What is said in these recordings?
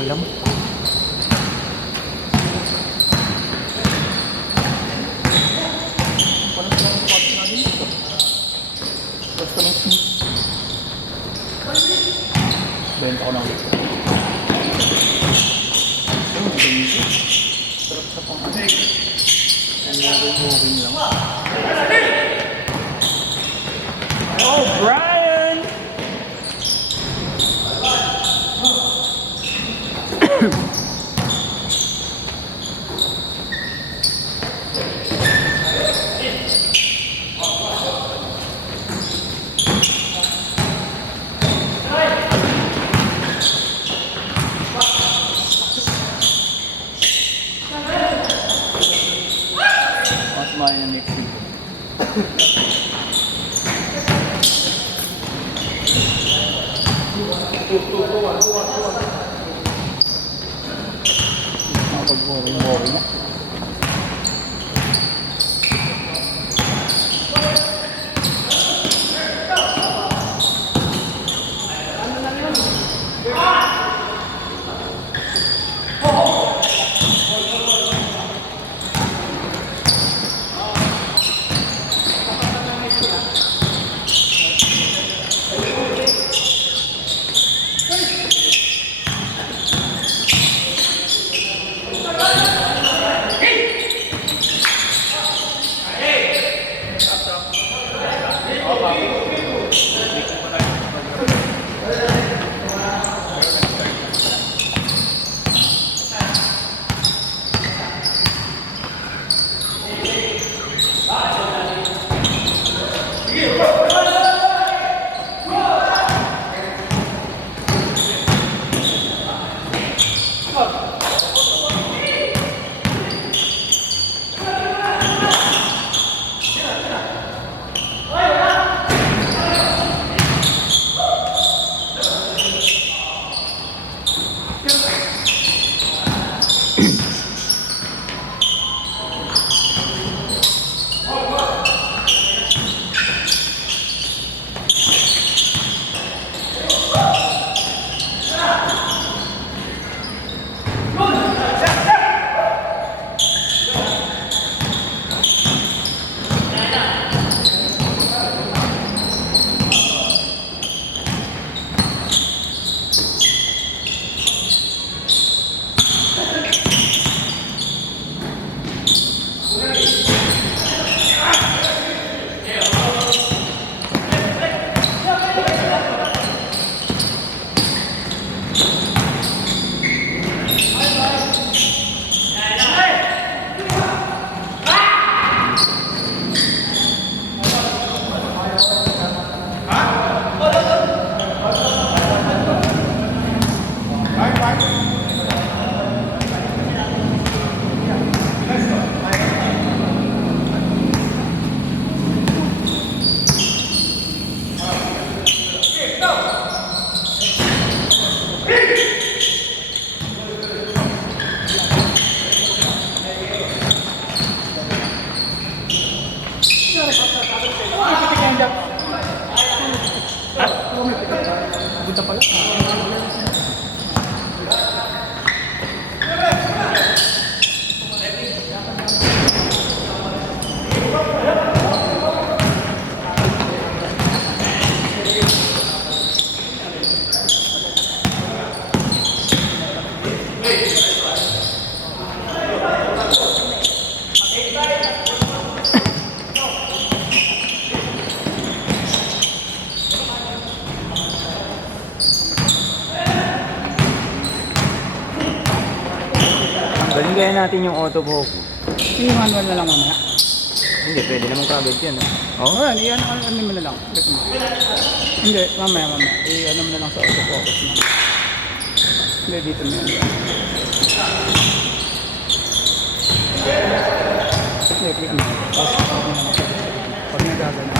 Malam. Benta ko lang. Sarap sa pang ano. Ang lang. Oh, Brian! Mas mahal yung next week. Nakapag-walking na. Punta pala. Galing natin yung auto bow. Yung manual na lang mamaya. Hindi, pwede naman kagad yan. Oo, oh, ano mo na lang. Ulit mo. Hindi, mamaya. Ano mo na lang sa autofocus mo. Hindi, dito mo yan. Hindi, click mo. Pag nagagana.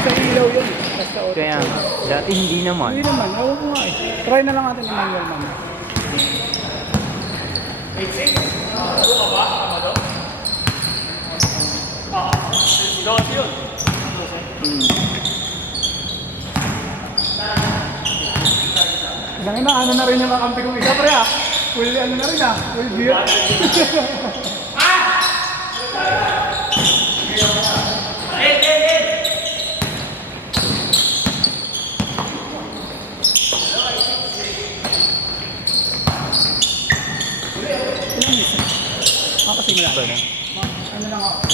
Sa ilaw yun. Basta auto. Kaya, dati hindi naman. Hindi naman, oo ko nga eh. Try na lang natin yung manual mamaya. Isang ina, ano na rin yung makampi kong isa, pre ah. Full ano na rin ah. Full beer. Makasimula. Ano lang ako.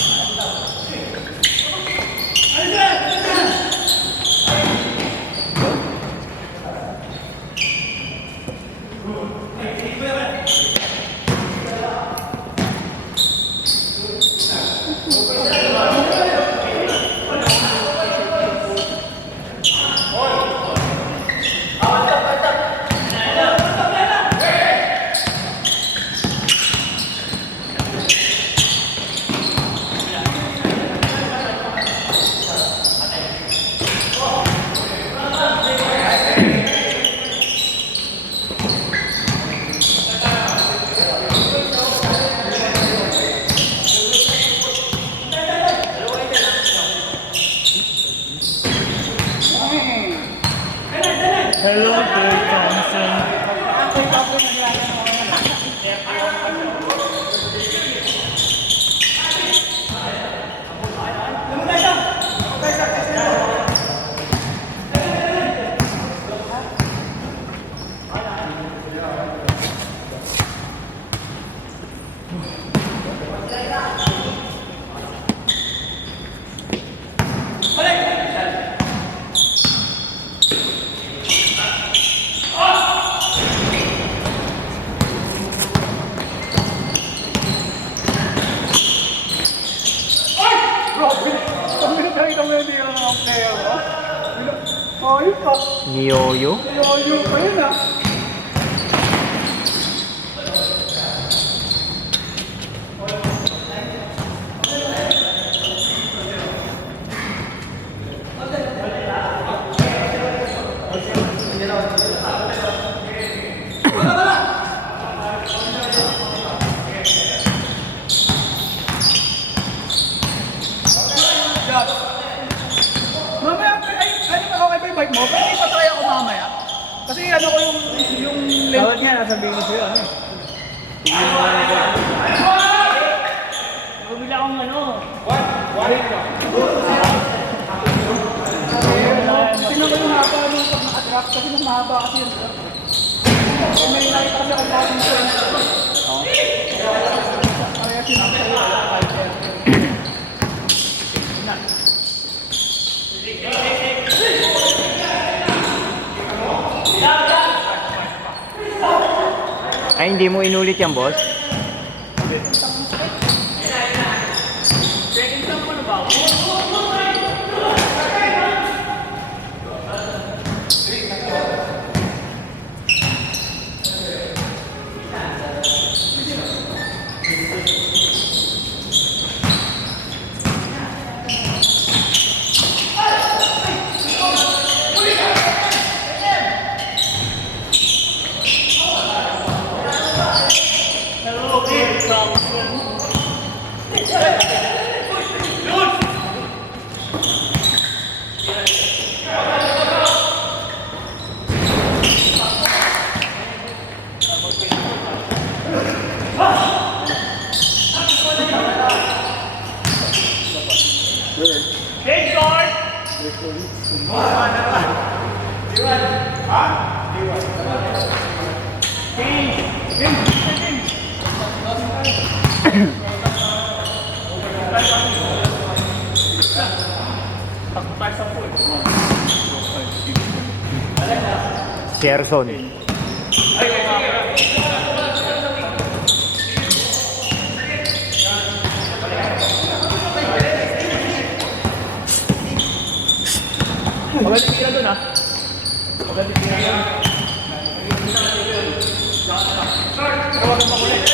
Hello, Clay Thompson. Ayos pa. Niyoyo? Ayos pa yun ah. Mamaya, okay ba yung bike mo? Pwede ipatry ako mamaya. Kasi ano ko yung length. Tawag nga, nasabihin ko sa'yo, ano? Bumili akong ano? Tingnan ko yung haba nung pag naka-drop kasi mas mahaba kasi yung drop. May nakita kasi akong bagong friend. Parehas yun ang sa'yo. Ay, hindi mo inulit yan, boss? Hello, Clay Thompson. Hey, guard! Sherson. Magaling tira doon ah. Magaling tira doon. Tawagan mo ulit.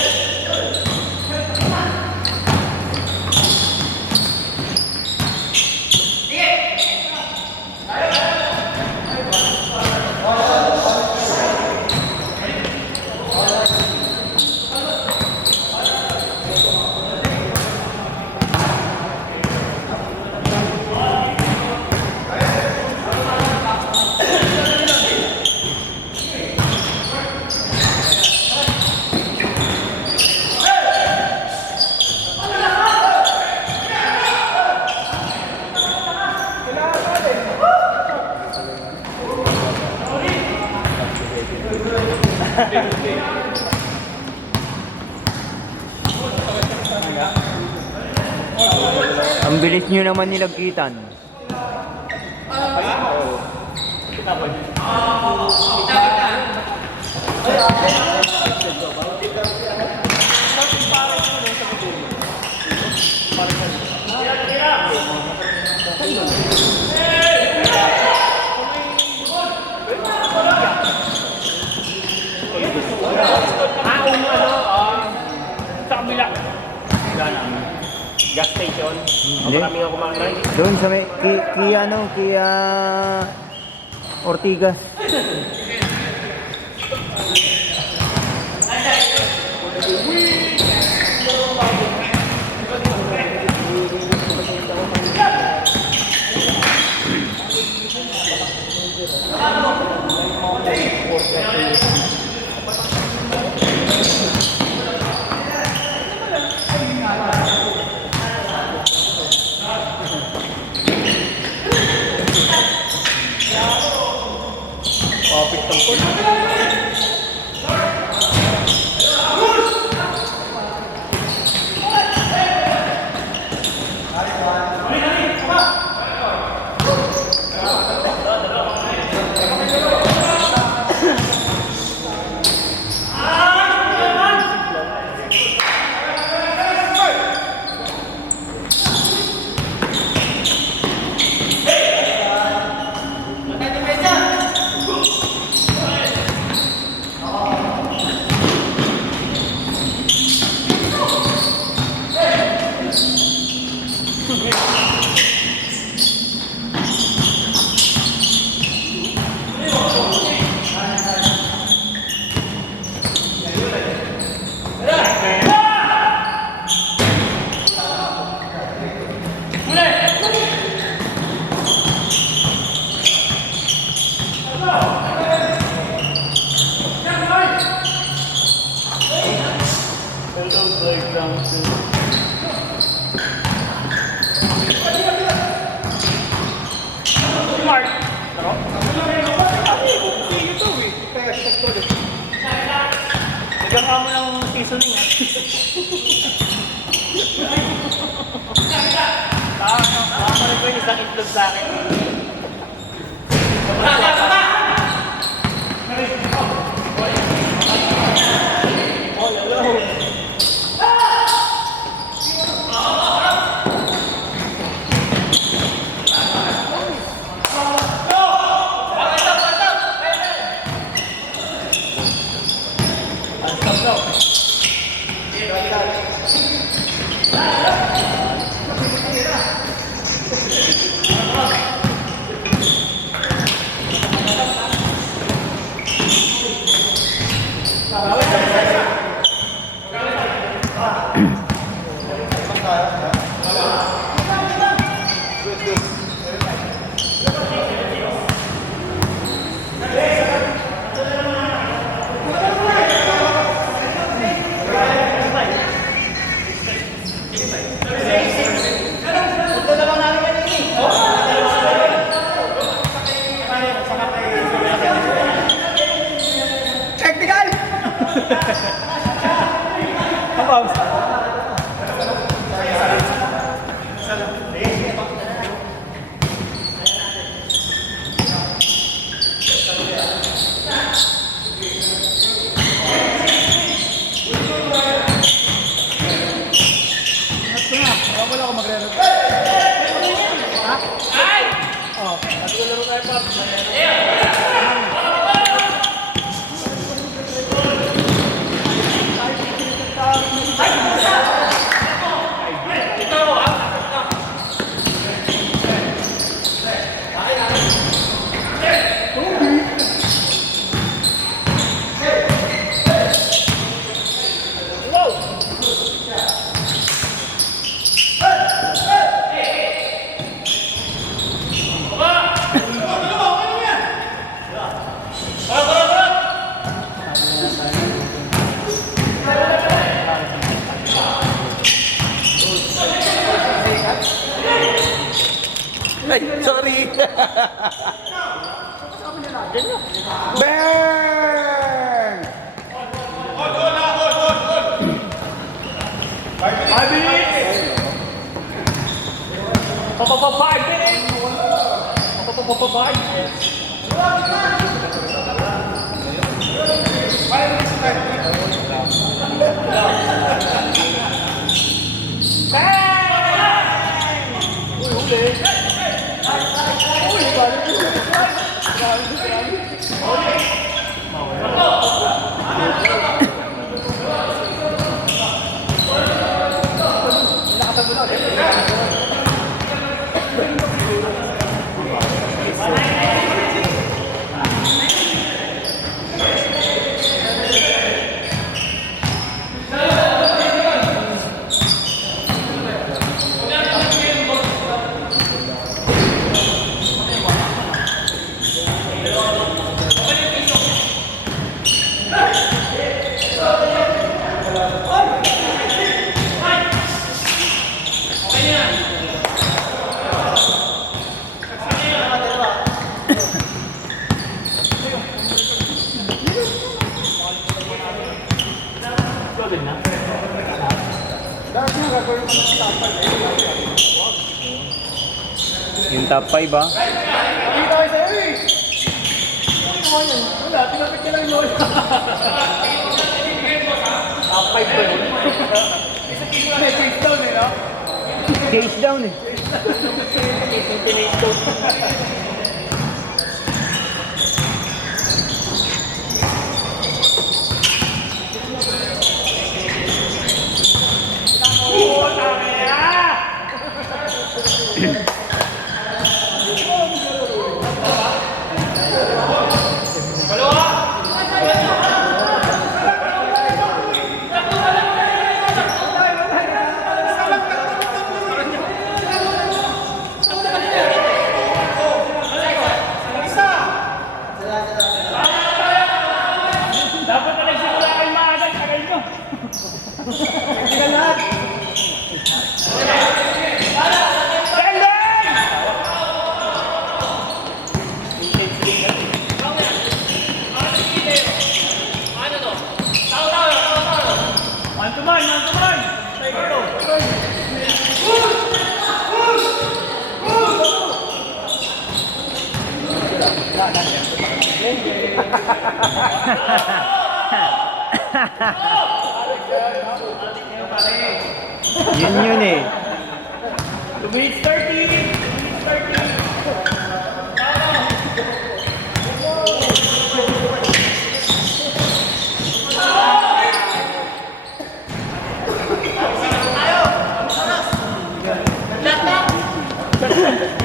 Ang bilis nyo naman nilagkitan. Sa kabila. Gas station. Hindi. Marami ako kumain. Doon sa may, Kia Ortigas. Kapit ng port. Mark. Nagkakawa mo ng seasoning ah. Tama rin po yung isang itlog sa akin. At laro tayo pa. Ay, sorry. Bang! Yung top 5 ba? Case down eh. Dapat na nagsimula kayo maaga, tagal nyo. Man to man! Yun eh. 2 minutes 30! 2 minutes 30!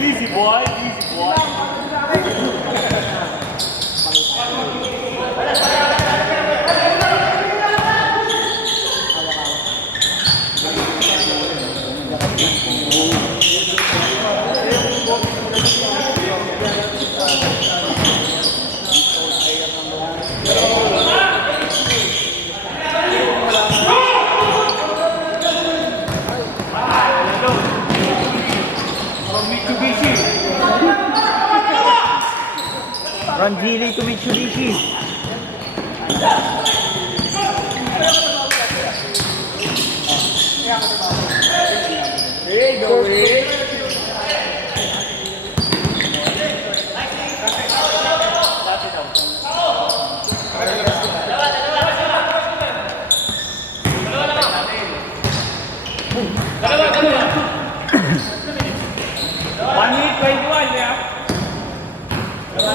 Easy boy, easy boy. Ranjili to Mitsubishi. Hey, go away. One minute 21, yeah. Mga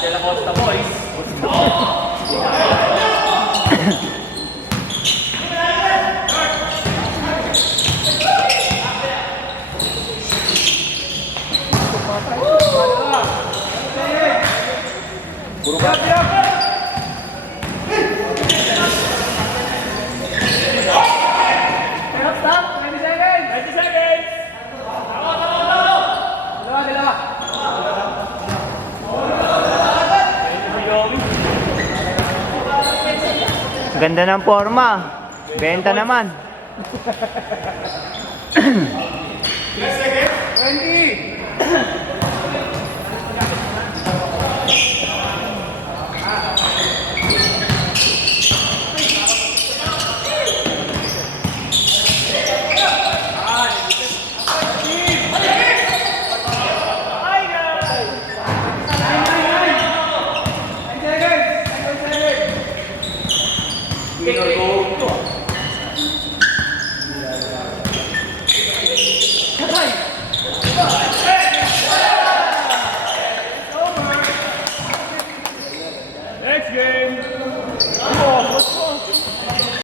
De La Costa boys. Stop! 20 seconds! 20 seconds! Dalawa. Ganda ng forma. Benta naman. 20! Winner go.